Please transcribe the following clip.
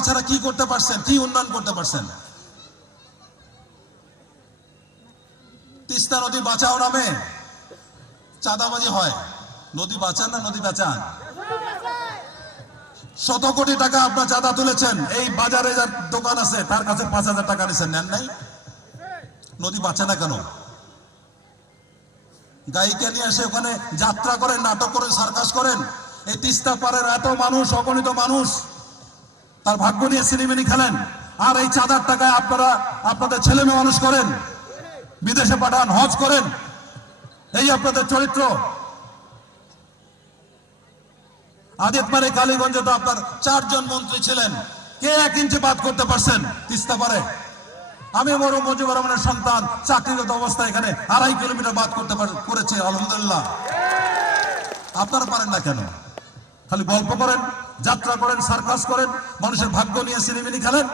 চাঁদাবাজি ছাড়া কি করতে পারছেন, কি উন্নয়ন করতে পারছেন? তিস্তা নদী বাঁচাও নামে চাঁদাবাজি হয়। নদী বাঁচান না নদী বাঁচান? শত কোটি টাকা আপনার চাঁদা তুলেছেন, এই বাজারে যার দোকান আছে তার কাছে 5,000 টাকা নিছেন, নেন নাই? নদী বাঁচে না কেন? গায়িকা নিয়ে এসে ওখানে যাত্রা করেন, নাটক করেন, সার্কাস করেন। এই তিস্তা পারের এত মানুষ, অগণিত মানুষ তার ভাগ্য নিয়ে সিনেমিনি খেলেন, আর এই চাঁদার টাকায় আপনারা আপনাদের ছেলে মেয়ে মানুষ করেন, বিদেশে পাঠান, হজ করেন। এই আপনাদের চরিত্র। আদিতপাড়ে কালীগঞ্জে তো আপনার 4 জন মন্ত্রী ছিলেন, কে 1 ইঞ্চি বাদ করতে পারছেন তিস্তা পারে? আমি মরহুম মুজিবুর রহমানের সন্তান, চাকরিরত অবস্থায় এখানে 2.5 কিলোমিটার বাদ করেছে, আলহামদুলিল্লাহ। আপনারা পারেন না কেন? খালি গল্প করেন, যাত্রা করেন, সার্কাস করেন, মানুষের ভাগ্য নিয়ে সিনেমিনি খেলেন।